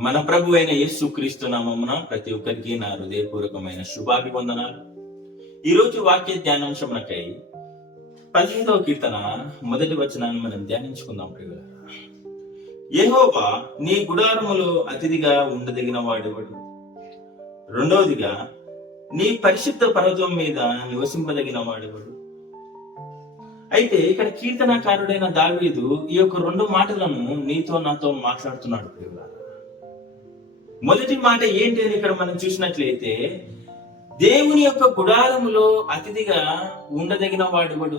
మన ప్రభు అయిన యేసుక్రీస్తు నామమున ప్రతి ఒక్కరికి నా హృదయపూర్వకమైన శుభాభివందనాలు. ఈ రోజు వాక్య ధ్యానాంశమునకై పదిహేదవ కీర్తన మొదటి వచనాన్ని మనం ధ్యానించుకుందాం ప్రియుల యెహోవా నీ గుడారములో అతిథిగా ఉండదగిన వాడేవాడు రెండవదిగా నీ పరిశుద్ధ పర్వతం మీద నివసింపదగిన వాడేవాడు అయితే ఇక్కడ కీర్తనకారుడైన దావీదు ఈ యొక్క రెండు మాటలను నీతో నాతో మాట్లాడుతున్నాడు ప్రియుల మొదటి మాట ఏంటి అని ఇక్కడ మనం చూసినట్లయితే దేవుని యొక్క గుడారములో అతిథిగా ఉండదగిన వాడెవడు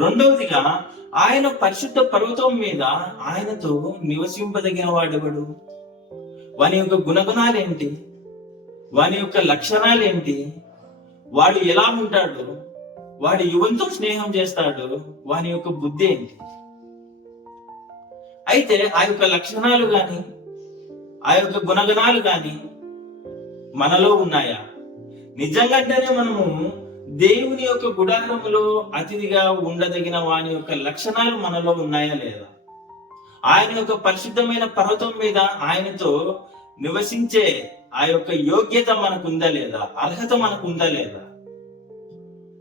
రెండవదిగా ఆయన పరిశుద్ధ పర్వతం మీద ఆయనతో నివసింపదగిన వాడెవడు వాని యొక్క గుణగుణాలేంటి? వాని యొక్క లక్షణాలేంటి? వాడు ఎలా ఉంటాడు? వాడు యువంతో స్నేహం చేస్తాడు? వాని యొక్క బుద్ధి ఏంటి? అయితే ఆ యొక్క లక్షణాలు కానీ ఆ యొక్క గుణగణాలు కానీ మనలో ఉన్నాయా? నిజంగానే మనము దేవుని యొక్క గుడారములో అతిథిగా ఉండదగిన వాని యొక్క లక్షణాలు మనలో ఉన్నాయా లేదా? ఆయన యొక్క పరిశుద్ధమైన పర్వతం మీద ఆయనతో నివసించే ఆ యొక్క యోగ్యత మనకు ఉందా లేదా? అర్హత మనకు ఉందా లేదా?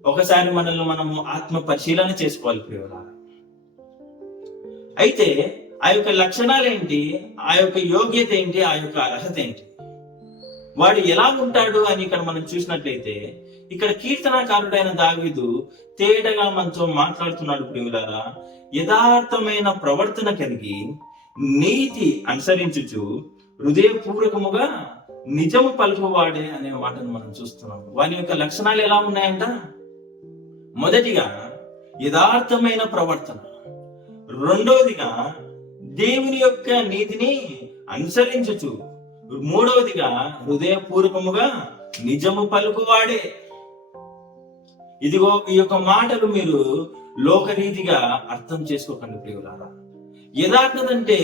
ఒకసారి మనల్ని మనము ఆత్మ పరిశీలన చేసుకోవాలి ప్రియుల అయితే ఆ యొక్క లక్షణాలు ఏంటి ఆ యొక్క యోగ్యత ఏంటి? ఆ యొక్క అర్హత ఏంటి? వాడు ఎలా ఉంటాడు అని ఇక్కడ మనం చూసినట్లయితే ఇక్కడ కీర్తనాకారుడైన దావీదు తేటగా మనతో మాట్లాడుతున్నాడు ప్రియులారా. యథార్థమైన ప్రవర్తన కలిగి నీతి అనుసరించుచు హృదయపూర్వకముగా నిజము పలుకువాడే అనే మాటను మనం చూస్తున్నాం. వాని యొక్క లక్షణాలు ఎలా ఉన్నాయంట? మొదటిగా యథార్థమైన ప్రవర్తన రెండవదిగా దేవుని యొక్క నీతిని అనుసరించుచు. మూడవదిగా హృదయపూర్వకముగా నిజము పలుకువాడే. ఇదిగో ఈ యొక్క మాటలు మీరు లోకరీతిగా అర్థం చేసుకోకండి ప్రియులారా. యథార్థత అంటే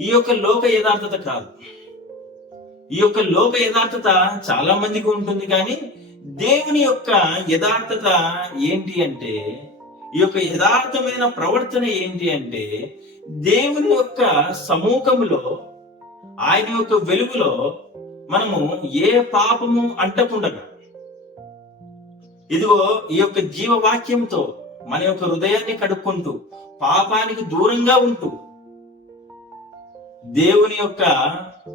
ఈ యొక్క లోక యథార్థత కాదు. ఈ యొక్క లోక యథార్థత చాలా మందికి ఉంటుంది కానీ దేవుని యొక్క యథార్థత ఏంటి అంటే ఈ యొక్క యథార్థమైన ప్రవర్తన ఏంటి అంటే దేవుని యొక్క సమూహములో ఆయన యొక్క వెలుగులో మనము ఏ పాపము అంటకుండగా. ఇదిగో ఈ యొక్క జీవవాక్యంతో మన యొక్క హృదయాన్ని కడుక్కుంటూ పాపానికి దూరంగా ఉంటూ దేవుని యొక్క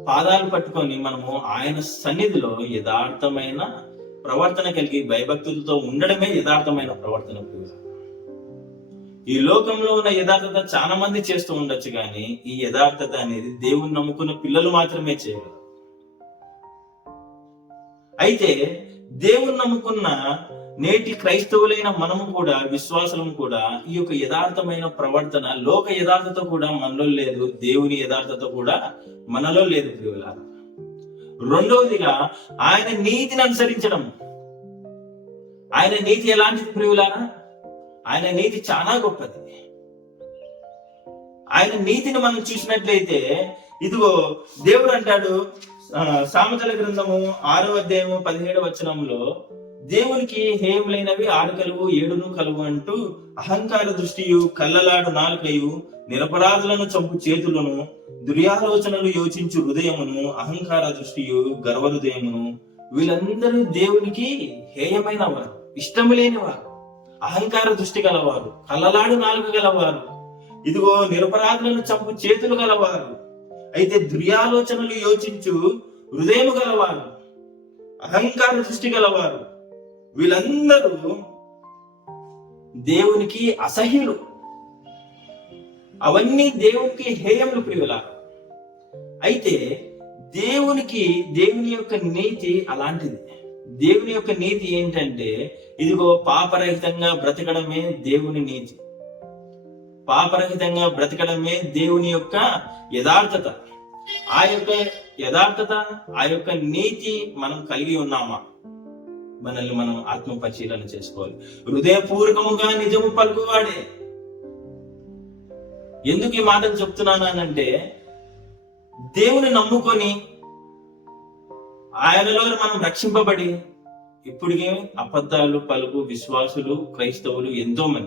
పాదాలు పట్టుకొని మనము ఆయన సన్నిధిలో యథార్థమైన ప్రవర్తన కలిగి భయభక్తులతో ఉండడమే యథార్థమైన ప్రవర్తన. ఈ లోకంలో ఉన్న యథార్థత చాలా మంది చేస్తూ ఉండొచ్చు కానీ ఈ యథార్థత అనేది దేవుని నమ్ముకున్న పిల్లలు మాత్రమే చేయగలరు. అయితే దేవుని నమ్ముకున్న నేటి క్రైస్తవులైన మనము కూడా విశ్వాసము కూడా ఈ యొక్క యథార్థమైన ప్రవర్తన లోక యథార్థత కూడా మనలో లేదు దేవుని యథార్థత కూడా మనలో లేదు ప్రియుల రెండవదిగా ఆయన నీతిని అనుసరించడం. ఆయన నీతి ఎలాంటిది ప్రియులారా? ఆయన నీతి చాలా గొప్పది. ఆయన నీతిని మనం చూసినట్లయితే ఇదిగో దేవుడు అంటాడు ఆ, సామెతల గ్రంథము ఆరో అధ్యాయము పదిహేడు వచనంలో దేవునికి హేములైనవి ఆరు కలువు ఏడును కలువు అంటూ అహంకార దృష్టియు కళ్ళలాడు నాలుకయు నిరపరాధులను చంపు చేతులను దుర్యాలోచనలు యోచించు హృదయమును అహంకార దృష్టియు గర్వ హృదయమును వీళ్ళందరూ దేవునికి హేయమైన వారు ఇష్టము లేని వారు అహంకార దృష్టి గలవారు కళ్ళలాడు నాలుగు గలవారు. ఇదిగో నిరపరాధులను చంపు చేతులు గలవారు. అయితే దుర్యాలోచనలు యోచించు హృదయము గలవారు అహంకార దృష్టి గలవారు. వీళ్ళందరూ దేవునికి అసహ్యులు. అవన్నీ దేవునికి హేయములు ప్రియుల. అయితే దేవునికి దేవుని యొక్క నీతి అలాంటిది. దేవుని యొక్క నీతి ఏంటంటే ఇదిగో పాపరహితంగా బ్రతకడమే దేవుని నీతి. పాపరహితంగా బ్రతకడమే దేవుని యొక్క యథార్థత. ఆ యొక్క యథార్థత ఆ యొక్క నీతి మనం కలిగి ఉన్నామా? మనల్ని మనం ఆత్మ పరిశీలన చేసుకోవాలి. హృదయపూర్వకముగా నిజము పలుకువాడే. ఎందుకు ఈ మాటలు చెప్తున్నానంటే దేవుని నమ్ముకొని ఆయనలో మనం రక్షింపబడి ఇప్పటికే అబద్ధాలు పలుకు విశ్వాసులు క్రైస్తవులు ఎంతో మంది.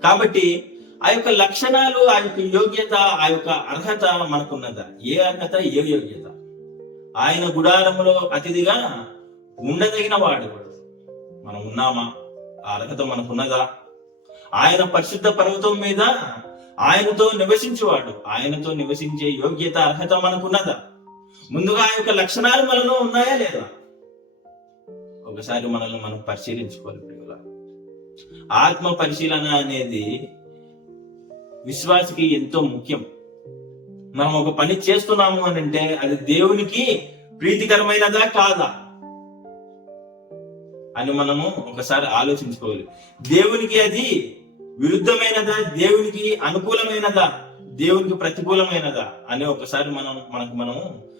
కాబట్టి ఆ యొక్క లక్షణాలు ఆ యొక్క యోగ్యత ఆ యొక్క అర్హత మనకున్నదా. ఏ అర్హత? ఏ యోగ్యత? ఆయన గుడారంలో అతిథిగా ఉండదగిన వాడు మనం ఉన్నామా? ఆ అర్హత మనకున్నదా? ఆయన పరిశుద్ధ పర్వతం మీద ఆయనతో నివసించేవాడు. ఆయనతో నివసించే యోగ్యత అర్హత మనకున్నదా? ముందుగా ఆ యొక్క లక్షణాలు మనలో ఉన్నాయా లేదా? ఒకసారి మనల్ని మనం పరిశీలించుకోవాలి ప్రియుల ఆత్మ పరిశీలన అనేది విశ్వాసికి ఎంతో ముఖ్యం. మనం ఒక పని చేస్తున్నాము అని అంటే అది దేవునికి ప్రీతికరమైనదా కాదా? అని మనము ఒకసారి ఆలోచించుకోవాలి. దేవునికి అది విరుద్ధమైనదా? దేవునికి అనుకూలమైనదా? దేవునికి ప్రతికూలమైనదా? అని ఒకసారి మనం మనకు మనము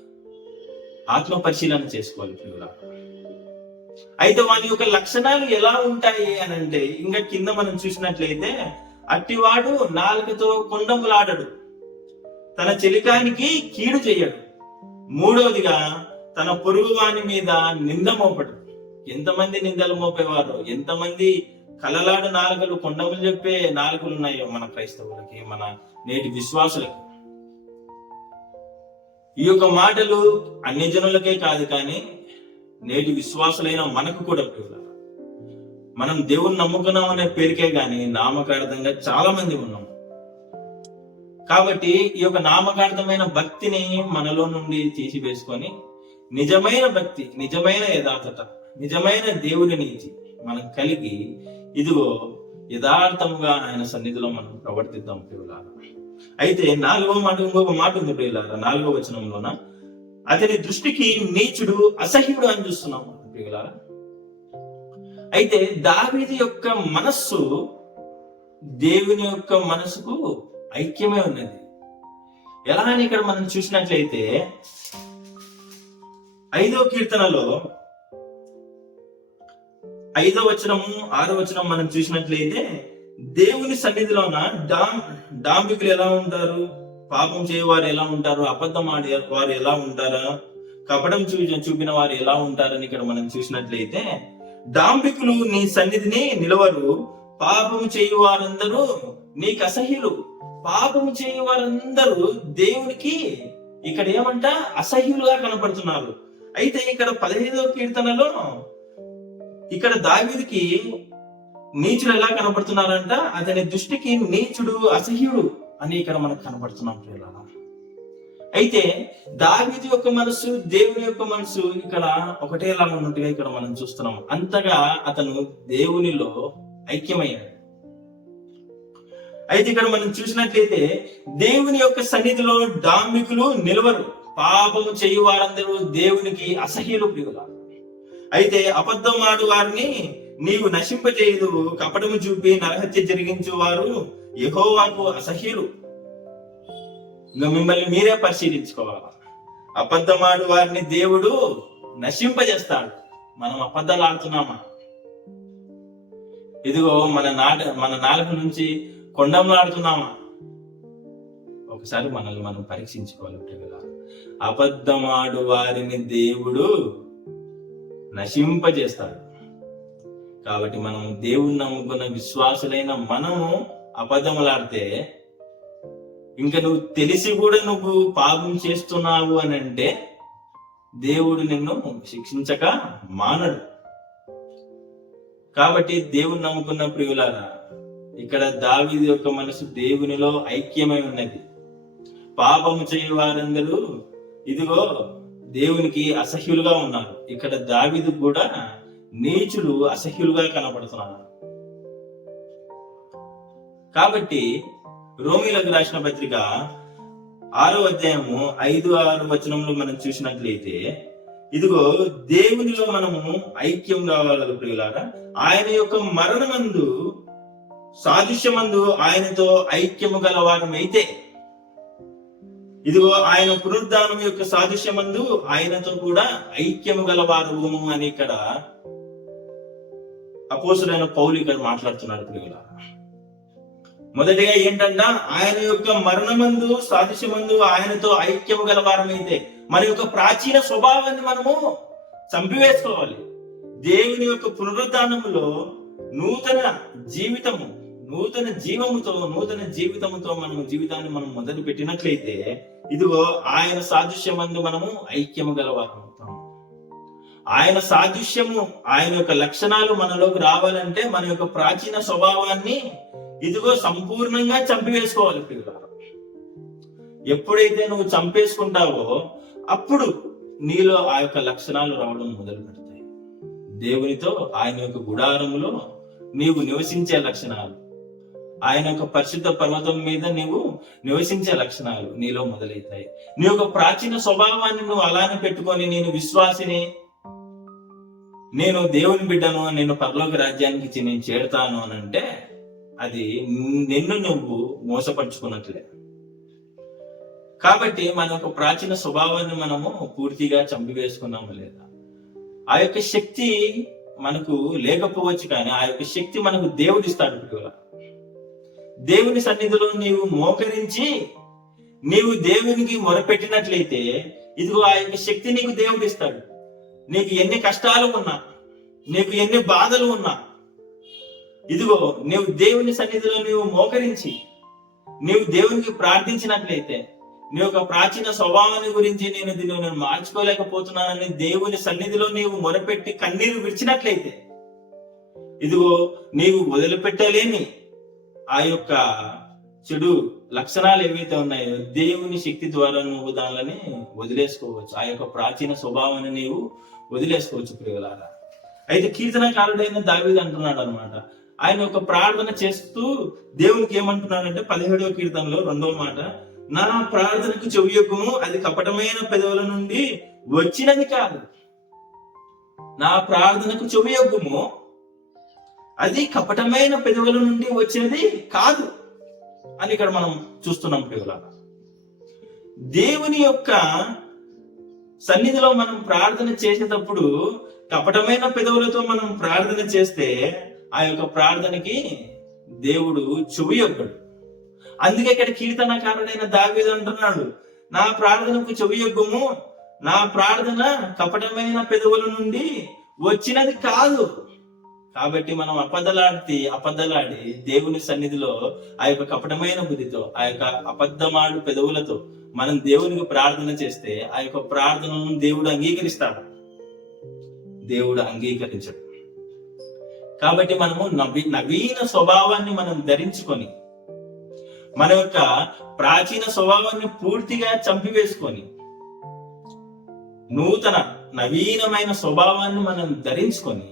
ఆత్మ పరిశీలన చేసుకోవాలి అయితే వాని యొక్క లక్షణాలు ఎలా ఉంటాయి అని అంటే ఇంకా కింద మనం చూసినట్లయితే అట్టివాడు నాలుకతో కొండములాడడు. తన చెలికానికి కీడు చెయ్యడు మూడవదిగా తన పొరుగు వాని మీద నింద మోపడు. ఎంతమంది నిందలు మోపేవారు? ఎంతమంది కలలాడు నాలుకలు కొండములు చెప్పే నాలుకలు ఉన్నాయో మన క్రైస్తవులకి మన నేటి విశ్వాసులకి. ఈ యొక్క మాటలు అన్ని జనులకే కాదు కానీ నేటి విశ్వాసులైన మనకు కూడా ప్రియుల మనం దేవుని నమ్ముకున్నాం అనే పేరుకే గాని నామకార్థంగా చాలా మంది ఉన్నాం. కాబట్టి ఈ యొక్క నామకార్థమైన భక్తిని మనలో నుండి తీసివేసుకొని నిజమైన భక్తి నిజమైన యథార్థత నిజమైన దేవుని నీతి మనం కలిగి ఇదిగో యథార్థముగా ఆయన సన్నిధిలో మనం ప్రవర్తిద్దాం ప్రియులారా. అయితే నాలుగవ మాట ఇంకొక మాట ఉంది ప్రియులారా నాలుగవ వచనంలోన. అతని దృష్టికి నీచుడు అసహ్యుడు అని చూస్తున్నాం ప్రియులారా. అయితే దావీది యొక్క మనస్సు దేవుని యొక్క మనసుకు ఐక్యమే ఉన్నది. ఎలా అని ఇక్కడ మనం చూసినట్లయితే ఐదో కీర్తనలో ఐదో వచనము ఆరో వచనం మనం చూసినట్లయితే దేవుని సన్నిధిలోన డాం డాంబికులు ఎలా ఉంటారు? పాపం చేయవారు ఎలా ఉంటారు? అబద్ధం ఆడే వారు ఎలా ఉంటారా? కపటం చూ చూపిన వారు ఎలా ఉంటారని ఇక్కడ మనం చూసినట్లయితే డాంబికులు నీ సన్నిధిని నిలవరు. పాపం చేయు వారందరూ నీకు అసహ్యులు. పాపం చేయు వారందరూ దేవునికి ఇక్కడ ఏమంట? అసహ్యులుగా కనపడుతున్నారు. అయితే ఇక్కడ పదిహేదో కీర్తనలో ఇక్కడ దావిదికి నీచుడు ఎలా కనపడుతున్నారంట అతని దృష్టికి నీచుడు అసహ్యుడు అని ఇక్కడ మనకు కనపడుతున్నాం ప్రియులారా. అయితే దావిది యొక్క మనసు దేవుని యొక్క మనసు ఇక్కడ ఒకటేలా ఉన్నట్టుగా ఇక్కడ మనం చూస్తున్నాం. అంతగా అతను దేవునిలో ఐక్యమయ్యాడు. అయితే ఇక్కడ మనం చూసినట్లయితే దేవుని యొక్క సన్నిధిలో డాంబికులు నిలవరు. పాపము చేయు వారందరూ దేవునికి అసహ్యులు ప్రియుల అయితే అబద్ధం ఆడు వారిని నీవు నశింపజేయదు కపటము చూపి నరహత్య జరిగించు వారు యహోవాకు అసహ్యులు. మిమ్మల్ని మీరే పరిశీలించుకోవాలి? అబద్ధమాడు వారిని దేవుడు నశింపజేస్తాడు. మనం అబద్ధాలు ఆడుతున్నామా? ఇదిగో మన నాట మన నాలుగు నుంచి కొండంలాడుతున్నామా ఒకసారి మనల్ని మనం పరీక్షించుకోవాలి ప్రియుల అబద్ధమాడు వారిని దేవుడు నశింపజేస్తాడు. కాబట్టి మనం దేవుణ్ణి నమ్ముకున్న విశ్వాసులైన మనము అబద్ధములాడితే ఇంకా నువ్వు తెలిసి కూడా నువ్వు పాపం చేస్తున్నావు అని అంటే దేవుడు నిన్ను శిక్షించక మానడు. కాబట్టి దేవుని నమ్ముకున్న ప్రియులారా ఇక్కడ దావీది యొక్క మనసు దేవునిలో ఐక్యమై ఉన్నది. పాపము చేయు వారందరూ ఇదిగో దేవునికి అసహ్యులుగా ఉన్నారు. ఇక్కడ దావిదు కూడా నీచులు అసహ్యులుగా కనపడుతున్నారు కాబట్టి రోమిలకు రాసిన పత్రిక ఆరో అధ్యాయము ఐదు ఆరు వచనంలో మనం చూసినట్లయితే ఇదిగో దేవునిలో మనము ఐక్యం కావాలి ప్రియులారా. ఆయన యొక్క మరణమందు సాదృశ్యమందు ఆయనతో ఐక్యము గలవారమైతే ఇదిగో ఆయన పునరుద్ధానం యొక్క సాదృశ్యమందు ఆయనతో కూడా ఐక్యము గలవారు అని ఇక్కడ అపోసులైన పౌలు ఇక్కడ మాట్లాడుతున్నారు ప్రియుల మొదటిగా ఏంటంట ఆయన యొక్క మరణమందు సాదృశ్యమందు ఆయనతో ఐక్యము గల వారమైతే మన యొక్క ప్రాచీన స్వభావాన్ని మనము చంపివేసుకోవాలి. దేవుని యొక్క పునరుద్ధానములో నూతన జీవితము నూతన జీవముతో నూతన జీవితముతో మనం జీవితాన్ని మనం మొదలు పెట్టినట్లయితే ఇదిగో ఆయన సాదృశ్యమందు మనము ఐక్యము గలవారం ఆయన సాదృశ్యము ఆయన యొక్క లక్షణాలు మనలోకి రావాలంటే మన యొక్క ప్రాచీన స్వభావాన్ని ఇదిగో సంపూర్ణంగా చంపివేసుకోవాలి పిల్లలు ఎప్పుడైతే నువ్వు చంపేసుకుంటావో అప్పుడు నీలో ఆ యొక్క లక్షణాలు రావడం మొదలు పెడతాయి. దేవునితో ఆయన యొక్క గుడారములో నీవు నివసించే లక్షణాలు ఆయన యొక్క పరిశుద్ధ పర్వతం మీద నీవు నివసించే లక్షణాలు నీలో మొదలవుతాయి. నీ యొక్క ప్రాచీన స్వభావాన్ని నువ్వు అలానే పెట్టుకొని నేను విశ్వాసిని నేను దేవుని బిడ్డను నేను పరలోక రాజ్యానికి నేను చేరుతాను అని అంటే అది నిన్ను నువ్వు మోసపరుచుకున్నట్లే. కాబట్టి మన యొక్క ప్రాచీన స్వభావాన్ని మనము పూర్తిగా చంపివేసుకున్నాము లేదా? ఆ యొక్క శక్తి మనకు లేకపోవచ్చు కానీ ఆ యొక్క శక్తి మనకు దేవుడు ఇస్తాడు ప్రియుల దేవుని సన్నిధిలో నీవు మోకరించి నీవు దేవునికి మొరపెట్టినట్లయితే ఇదిగో ఆ యొక్క శక్తి నీకు దేవుడు ఇస్తాడు నీకు ఎన్ని కష్టాలు ఉన్నా నీకు ఎన్ని బాధలు ఉన్నా ఇదిగో నీవు దేవుని సన్నిధిలో నీవు మోకరించి నీవు దేవునికి ప్రార్థించినట్లయితే నీ యొక్క ప్రాచీన స్వభావాన్ని గురించి నేను దీన్ని నేను మార్చుకోలేకపోతున్నానని దేవుని సన్నిధిలో నీవు మొరపెట్టి కన్నీరు విడిచినట్లయితే ఇదిగో నీవు వదిలిపెట్టలేని ఆ యొక్క చెడు లక్షణాలు ఏవైతే ఉన్నాయో దేవుని శక్తి ద్వారా నువ్వు దానిని వదిలేసుకోవచ్చు. ఆ యొక్క ప్రాచీన స్వభావాన్ని నీవు వదిలేసుకోవచ్చు ప్రియులారా. అయితే కీర్తనకారుడైన దావీదు అంటున్నాడు అనమాట ఆయన ఒక ప్రార్థన చేస్తూ దేవునికి ఏమంటున్నాడంటే పదిహేడవ కీర్తనలో రెండవ మాట నా ప్రార్థనకు చెవియొక్కుము అది కపటమైన పెదవుల నుండి వచ్చినది కాదు. నా ప్రార్థనకు చెవియొక్కుము అది కపటమైన పెదవుల నుండి వచ్చినది కాదు అని ఇక్కడ మనం చూస్తున్నాం పిల్లల దేవుని యొక్క సన్నిధిలో మనం ప్రార్థన చేసేటప్పుడు కపటమైన పెదవులతో మనం ప్రార్థన చేస్తే ఆ యొక్క ప్రార్థనకి దేవుడు చెవియొక్కడు అందుకే ఇక్కడ కీర్తనకారుడైన దావీదు అంటున్నాడు నా ప్రార్థనకు చెవియొగ్గము నా ప్రార్థన కపటమైన పెదవుల నుండి వచ్చినది కాదు. కాబట్టి మనం అబద్ధలాడి అబద్ధలాడి దేవుని సన్నిధిలో ఆ యొక్క కపటమైన బుద్ధితో ఆ యొక్క అబద్ధమాడు పెదవులతో మనం దేవునికి ప్రార్థన చేస్తే ఆ యొక్క ప్రార్థనను దేవుడు అంగీకరిస్తాడు. దేవుడు అంగీకరించడు. కాబట్టి మనము నవీ నవీన స్వభావాన్ని మనం ధరించుకొని మన యొక్క ప్రాచీన స్వభావాన్ని పూర్తిగా చంపివేసుకొని నూతన నవీనమైన స్వభావాన్ని మనం ధరించుకొని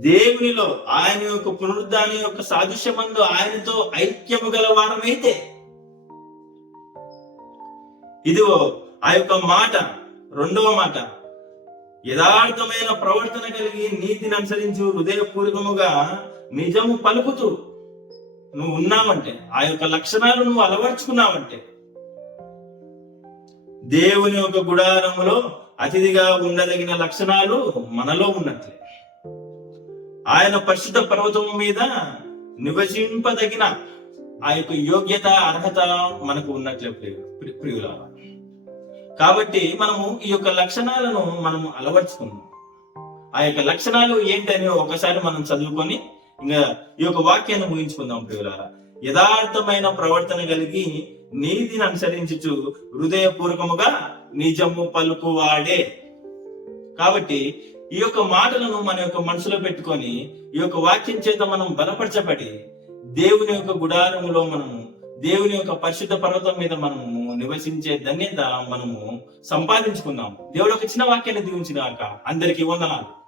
దేవునిలో ఆయన యొక్క పునరుద్ధాన యొక్క సాదృశ్యమందు ఆయనతో ఐక్యము గల వారమైతే ఇదిగో ఆ యొక్క మాట రెండవ మాట. యథార్థమైన ప్రవర్తన కలిగి నీతిని అనుసరించు హృదయపూర్వకముగా నిజము పలుకుతూ నువ్వు ఉన్నావంటే ఆ యొక్క లక్షణాలు నువ్వు అలవర్చుకున్నావంటే దేవుని యొక్క గుడారములో అతిథిగా ఉండదగిన లక్షణాలు మనలో ఉన్నట్లే. ఆయన పరిశుద్ధ పర్వతం మీద నివసింపదగిన ఆ యొక్క యోగ్యత అర్హత మనకు ఉన్నట్లే ప్రియ- కాబట్టి మనము ఈ యొక్క లక్షణాలను మనము అలవర్చుకుందాం. ఆ యొక్క లక్షణాలు ఏంటని ఒకసారి మనం చదువుకొని ఇంకా ఈ యొక్క వాక్యాన్ని ముగించుకుందాం ప్రియులారా. యథార్థమైన ప్రవర్తన కలిగి నీతిని అనుసరించుచు హృదయపూర్వకముగా నిజము పలుకువాడే. కాబట్టి ఈ యొక్క మాటలను మన యొక్క మనసులో పెట్టుకొని ఈ యొక్క వాక్యం చేత మనం బలపరచబడి దేవుని యొక్క గుడారములో మనము దేవుని యొక్క పరిశుద్ధ పర్వతం మీద మనము నివసించే ధన్యత మనము సంపాదించుకుందాం. దేవుడు ఒక చిన్న వాక్యాన్ని దీవించినాక అందరికీ వందనాలు.